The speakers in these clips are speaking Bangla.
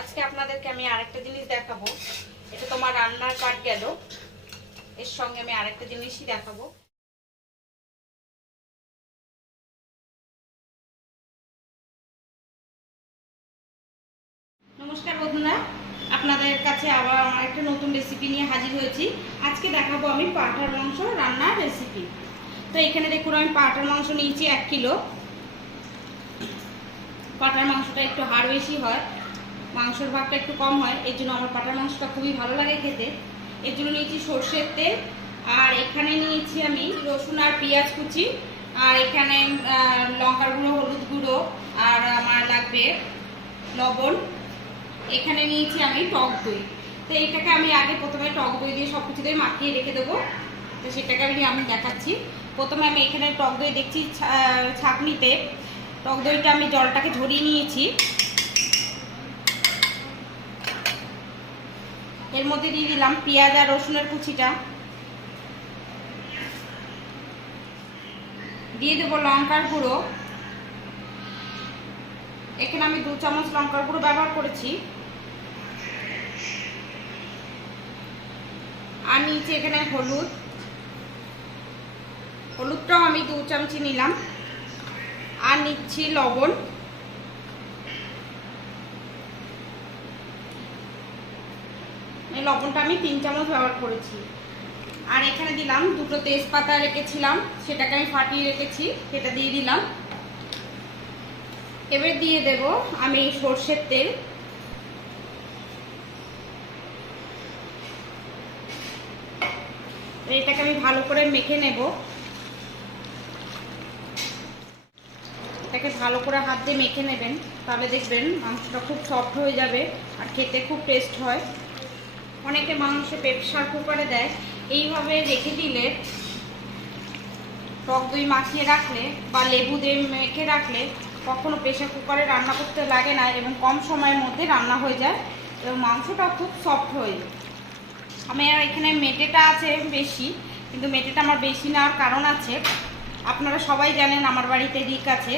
আজকে আপনাদেরকে আমি আরেকটা জিনিস দেখাবো। এটা তোমার রান্নার পার্ট গেল, এর সঙ্গে আমি আরেকটা জিনিসই দেখাবো। নমস্কার বন্ধুরা, আপনাদের কাছে আবার আমার একটা নতুন রেসিপি নিয়ে হাজির হয়েছি। আজকে দেখাবো আমি পাঁঠার মাংস রান্নার রেসিপি। তো এখানে দেখুন আমি পাঁঠার মাংস নিয়েছি 1 কিলো। পাঁঠার মাংসটা একটু হাড় বেশি হয়, মাংসের ভাগটা একটু কম হয়, এই জন্য আমার পাঁঠার মাংসটা খুবই ভালো লাগে খেতে। এর জন্য নিয়েছি সর্ষের তেল, আর এখানে নিয়েছি আমি রসুন আর পেঁয়াজ কুচি, আর এখানে লঙ্কার গুঁড়ো, হলুদ গুঁড়ো, আর আমার লাগবে লবণ। এখানে নিয়েছি আমি টক দই। তো এটাকে আমি আগে প্রথমে টক দই দিয়ে সব কিছু দিয়ে মাখিয়ে রেখে দেবো। তো সেটাকে আমি দেখাচ্ছি। প্রথমে আমি এখানে টক দই দেখছি ছাঁকনিতে টক দইটা আমি জলটাকে ঝরিয়ে নিয়েছি। এর মধ্যে দিয়ে দিলাম পেঁয়াজ আর রসুনের কুচিটা, দিয়ে দেবো লঙ্কার গুঁড়ো। এখানে আমি 2 চামচ লঙ্কার গুঁড়ো ব্যবহার করেছি। আর নিচে এখানে হলুদটাও আমি 2 চামচি নিলাম। আর নিচ্ছি লবণ। এই লবণটা আমি 3 চামচ ব্যবহার করেছি। আর এখানে দিলাম 2টো তেজপাতা রেখেছিলাম, সেটাকে আমি ফাটিয়ে রেখেছি, সেটা দিয়ে দিলাম। এবার দিয়ে দেব আমি সর্ষের তেল। এটাকে আমি ভালো করে মেখে নেব। এটাকে ভালো করে হাত দিয়ে মেখে নেবেন, তাহলে দেখবেন মাংসটা খুব সফট হয়ে যাবে আর খেতে খুব টেস্ট হয়। অনেকে মাংসে প্রেসার কুকারে দেয়, এইভাবে রেখে দিলে, টক দই মাখিয়ে রাখলে বা লেবু দিয়ে মেখে রাখলে কখনো প্রেসার কুকারে রান্না করতে লাগে না এবং কম সময়ের মধ্যে রান্না হয়ে যায় এবং মাংসটা খুব সফট হয়ে যায়। আমি আর এখানে মেটেটা আছে বেশি, কিন্তু মেটেটা আমার বেশি নেওয়ার কারণ আছে। আপনারা সবাই জানেন আমার বাড়িতে রিক আছে,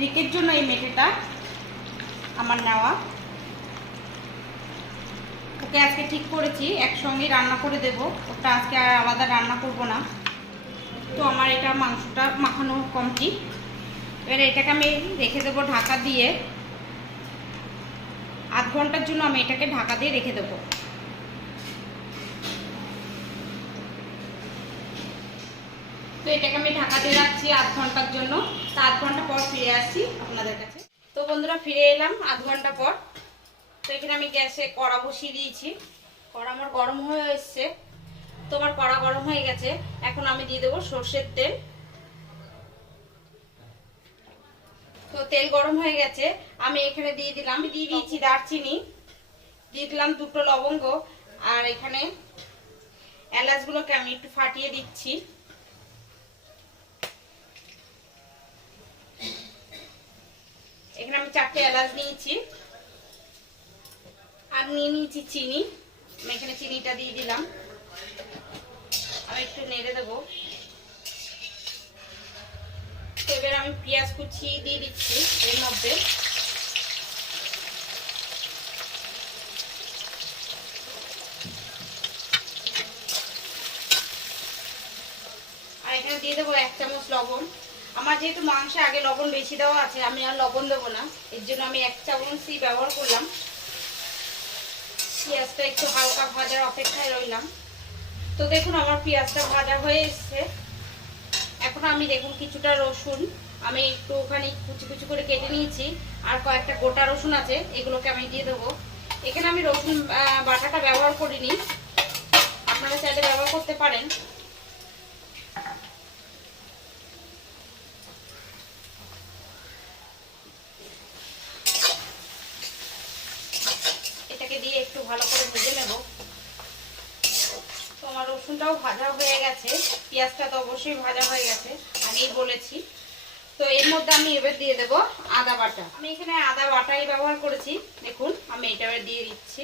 রিকের জন্য এই মেটেটা আমার নেওয়া। ওকে আজকে ঠিক করেছি একসঙ্গে রান্না করে দেব, ওটা আজকে আর আলাদা রান্না করব না। তো আমার এটা মাংসটা মাখানো কমপ্লিট। এবার এটাকে আমি রেখে দেবো ঢাকা দিয়ে। আধ ঘন্টার জন্য আমি এটাকে ঢাকা দিয়ে রেখে দেবো। তো এটাকে আমি ঢাকা দিয়ে রাখছি আধ ঘন্টার জন্য। তো আধ ঘন্টা পর ফিরে আসছি আপনাদের কাছে। তো বন্ধুরা ফিরে এলাম আধ ঘন্টা পর। তো এখানে আমি গ্যাসে কড়া বসিয়ে দিয়েছি, কড়া আমার গরম হয়ে এসছে। তো আমার কড়া গরম হয়ে গেছে, এখন আমি দিয়ে দেবো সর্ষের তেল। তো তেল গরম হয়ে গেছে, আমি এখানে দিয়ে দিয়েছি দারচিনি, দিয়ে দিলাম 2টো লবঙ্গ, আর এখানে এলাচগুলোকে আমি একটু ফাটিয়ে দিচ্ছি। এখানে আমি 4টে এলাচ নিয়েছি, আর নিয়ে নিয়েছি চিনি। আমি এখানে চিনিটা দিয়ে দিলাম, আমি একটু নেড়ে দেবো। এবার আমি পেঁয়াজ কুচি দিয়ে দিচ্ছি এর মধ্যে। আর এখানে দিয়ে দেবো 1 চামচ লবণ। আমার যেহেতু মাংসে আগে লবণ বেশি দেওয়া আছে, আমি আর লবণ দেবো না, এর জন্য আমি 1 চামচই ব্যবহার করলাম। পেঁয়াজটা একটু হালকা ভাজার অপেক্ষায় রইলাম। তো দেখুন আমার পেঁয়াজটা ভাজা হয়ে এসছে। এখন আমি দেখুন কিছুটা রসুন আমি একটু ওখানে কুচি কুচি করে কেটে নিয়েছি, আর কয়েকটা গোটা রসুন আছে, এগুলোকে আমি দিয়ে দেবো। এখানে আমি রসুন বাটাটা ব্যবহার করিনি, আপনারা চাইলে ব্যবহার করতে পারেন। এটাকে দিয়ে একটু ভালো করে ভেজে নেব। তো আমার রসুনটাও ভাজা হয়ে গেছে, পেঁয়াজটা তো অবশ্যই ভাজা হয়ে গেছে, আগেই বলেছি। তো এর মধ্যে আমি এবার দিয়ে দেব আদা বাটা। আমি এখানে আদা বাটাই ব্যবহার করেছি, দেখুন আমি এটা এবার দিয়ে দিচ্ছি।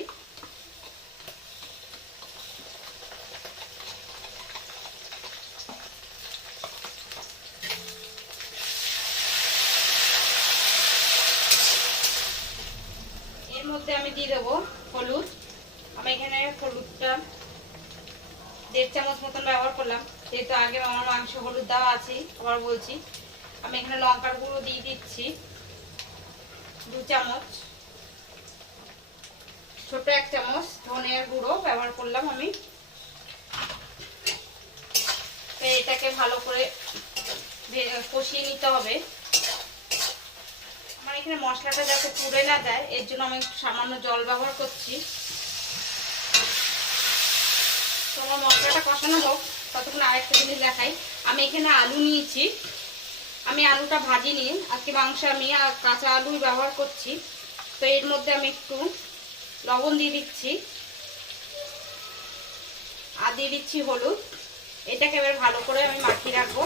মধ্যে আমি দিয়ে দেবো হলুদ। আমি এখানে হলুদটা 1.5 চামচ মতন ব্যবহার করলাম, যেহেতু আগে আমার মাংস হলুদ দেওয়া আছে। আবার বলছি, আমি এখানে লঙ্কার গুঁড়ো দিয়ে দিচ্ছি 2 চামচ, ছোট 1 চামচ ধনের গুঁড়ো ব্যবহার করলাম আমি। এটাকে ভালো করে কষিয়ে নিতে হবে। আমার এখানে মশলাটা যাতে পুড়ে না যায় এর জন্য আমি একটু সামান্য জল ব্যবহার করছি। তোমার মশলাটা কষানো হোক, ততক্ষণ আরেকটা জিনিস দেখাই। আমি এখানে আলু নিয়েছি, আমি আলুটা ভাজিনি, আজকে মাংস আমি কাঁচা আলুই ব্যবহার করছি। তো এর মধ্যে আমি একটু লবণ দিয়ে দিচ্ছি আর দিয়ে দিচ্ছি হলুদ। এটাকে এবার ভালো করে আমি মাখিয়ে রাখবো।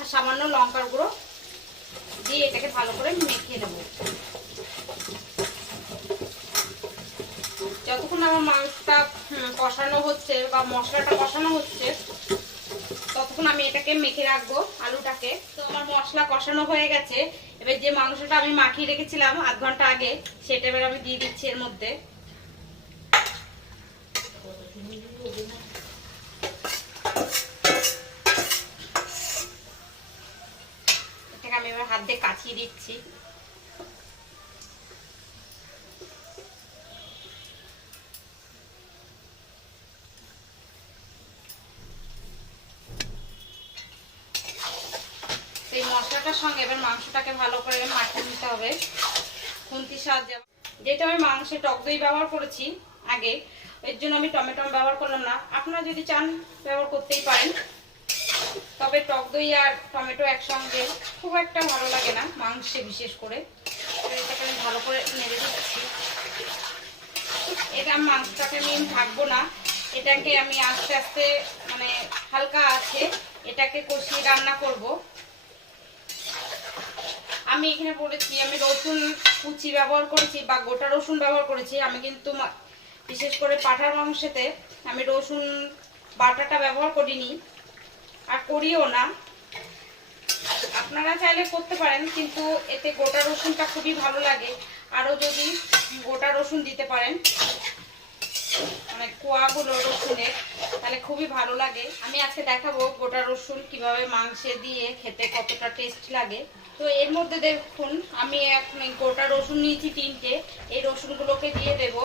আর সামান্য লঙ্কার গুঁড়ো দিয়ে এটাকে ভালো করে মেখে নেব। যতক্ষণ আমার মাংসটা কষানো হচ্ছে বা মশলাটা কষানো হচ্ছে ততক্ষণ আমি এটাকে মেখে রাখবো আলুটাকে। তো আমার মশলা কষানো হয়ে গেছে। এবার যে মাংসটা আমি মাখিয়ে রেখেছিলাম আধ ঘন্টা আগে, সেটা এবার আমি দিয়ে দিচ্ছি এর মধ্যে। এটাকে আমি এবার হাত দিয়ে কাচিয়ে দিচ্ছি। এই মশলাটার সঙ্গে এবার মাংসটাকে ভালো করে মাখিয়ে নিতে হবে খুন্তির সাহায্যে। যেহেতু আমি মাংসে টক দই ব্যবহার করেছি আগে, এর জন্য আমি টমেটো ব্যবহার করলাম না। আপনারা যদি চান ব্যবহার করতেই পারেন, তবে টক দই আর টমেটো একসঙ্গে খুব একটা ভালো লাগে না মাংসে, বিশেষ করে। এটাকে আমি ভালো করে নেড়ে দিচ্ছি। এটা মাংসটাকে আমি থাকবো না, এটাকে আমি আস্তে আস্তে মানে হালকা আছে এটাকে কষিয়ে রান্না করব। আমি এখানে বলেছি আমি রসুন কুচি ব্যবহার করেছি বা গোটা রসুন ব্যবহার করেছি। আমি কিন্তু বিশেষ করে পাঁঠার মাংসেতে আমি রসুন বাটাটা ব্যবহার করিনি আর করিও না। আপনারা চাইলে করতে পারেন, কিন্তু এতে গোটা রসুনটা খুবই ভালো লাগে। আরও যদি গোটা রসুন দিতে পারেন, মানে কোয়াগুলো রসুনের, তাহলে খুবই ভালো লাগে। আমি আজকে দেখাবো গোটা রসুন কিভাবে মাংসে দিয়ে খেতে কতটা টেস্ট লাগে। তো এর মধ্যে দেখুন আমি এখন গোটা রসুন নিয়েছি 3টে, এই রসুনগুলোকে দিয়ে দেব।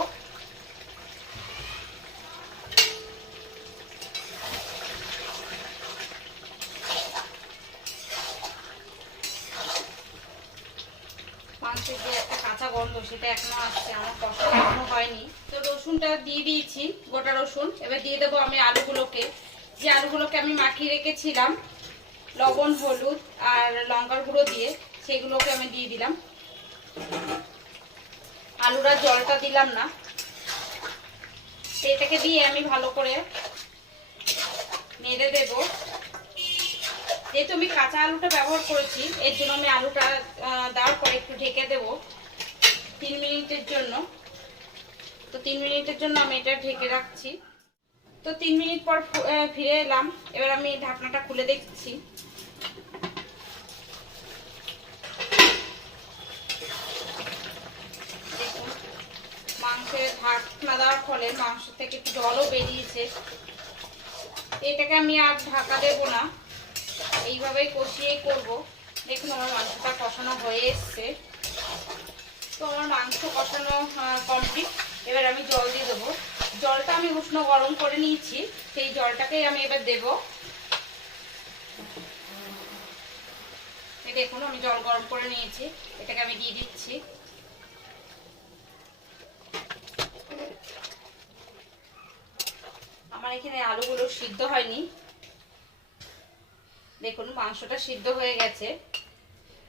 মাংসের যে একটা কাঁচা গন্ধ সেটা এখনো আসছে, আমার কষানো এখনো হয়নি। তো রসুনটা দিয়ে দিয়েছি, গোটা রসুন। এবার দিয়ে দেবো আমি আলুগুলোকে, যে আলুগুলোকে আমি মাখিয়ে রেখেছিলাম লবণ হলুদ আর লঙ্কার গুঁড়ো দিয়ে, সেগুলোকে আমি দিয়ে দিলাম। আলুরা জলটা দিলাম না। এটাকে দিয়ে আমি ভালো করে নেড়ে দেব। যেহেতু আমি কাঁচা আলুটা ব্যবহার করেছি এর জন্য আমি আলুটা দেওয়ার পরে একটু ঢেকে দেব 3 মিনিটের জন্য। তো 3 মিনিটের জন্য আমি এটা ঢেকে রাখছি। তো 3 মিনিট পর ফিরে এলাম। এবার আমি ঢাকনাটা খুলে দেখছি। দেখুন মাংসের ঢাকনা দেওয়ার ফলে মাংস থেকে একটু জলও বেরিয়েছে। এটাকে আমি আর ঢাকা দেব না, এইভাবেই কষিয়েই করব। দেখুন আমার মাংসটা কষানো হয়ে এসছে। তো আমার মাংস কষানো কমপ্লিট। এবার আমি জল দিয়ে দেবো। জলটা আমি উষ্ণ গরম করে নিয়েছি, সেই জলটাকেই আমি এবার দেব। দেখুন আমি জল গরম করে নিয়েছি, এটাকে আমি দিয়ে দিচ্ছি। আমার এখানে আলুগুলো সিদ্ধ হয়নি, দেখুন মাংসটা সিদ্ধ হয়ে গেছে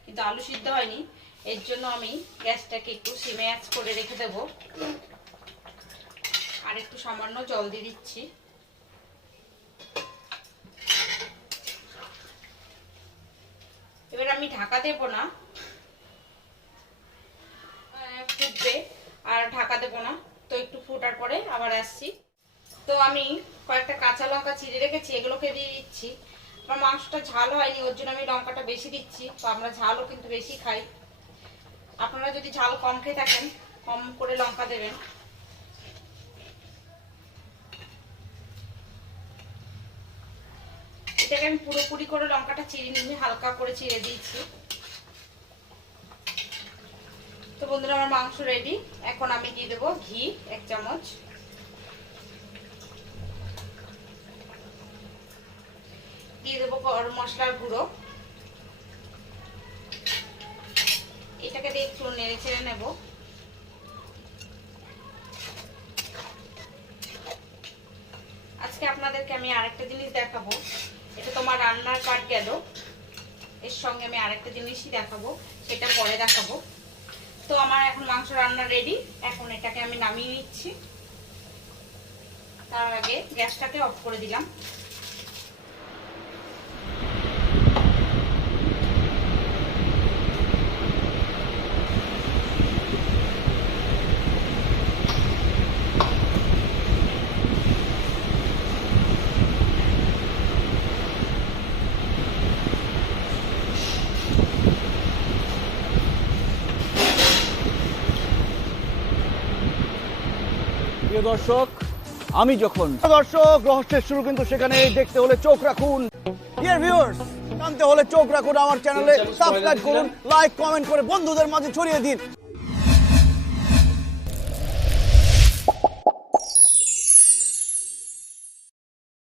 কিন্তু আলু সিদ্ধ হয়নি। এর জন্য আমি গ্যাসটাকে একটু সিমে আঁচ করে রেখে দেব। আর একটু সামান্য জল দিয়ে দিচ্ছি। এবার আমি ঢাকা দেব না, ফুটবে আর ঢাকা দেব না। তো একটু ফোটার পরে আবার আসছি। তো আমি কয়েকটা কাঁচা লঙ্কা চিড়ে রেখেছি, এগুলোকে দিয়ে দিচ্ছি। আমার মাংসটা ঝাল হয়নি, ওর জন্য আমি লঙ্কাটা বেশি দিচ্ছি। তো আমরা ঝালও কিন্তু বেশি খাই, আপনারা যদি ঝাল কম খেয়ে থাকেন কম করে লঙ্কা দেবেন। এটাকে আমি পুরোপুরি করে লঙ্কাটা চিড়ে নিয়ে হালকা করে চিড়ে দিয়েছি। তো বন্ধুরা আমার মাংস রেডি। এখন আমি দিয়ে দেবো ঘি 1 চামচ, দিয়ে দেবো গরম মশলার গুঁড়ো। এটাকে দিয়ে একটু নেড়ে চেড়ে নেব। আজকে আপনাদেরকে আমি আরেকটা জিনিস দেখাবো, এটা তোমার রান্নার পার্ট গেল, এর সঙ্গে আমি আরেকটা জিনিসই দেখাবো, সেটা পরে দেখাবো। তো আমার এখন মাংস রান্না রেডি। এখন এটাকে আমি নামিয়ে নিচ্ছি। তার আগে গ্যাসটাকে অফ করে দিলাম। প্রিয় দর্শক, আমি যখন দর্শক রহস্যের শুরু কিন্তু সেখানে দেখতে হলে চোখ রাখুন। ডিয়ার ভিউয়ার্স, জানতে হলে চোখ রাখুন আমার চ্যানেলে, সাবস্ক্রাইব করুন, লাইক কমেন্ট করে বন্ধুদের মাঝে ছড়িয়ে দিন।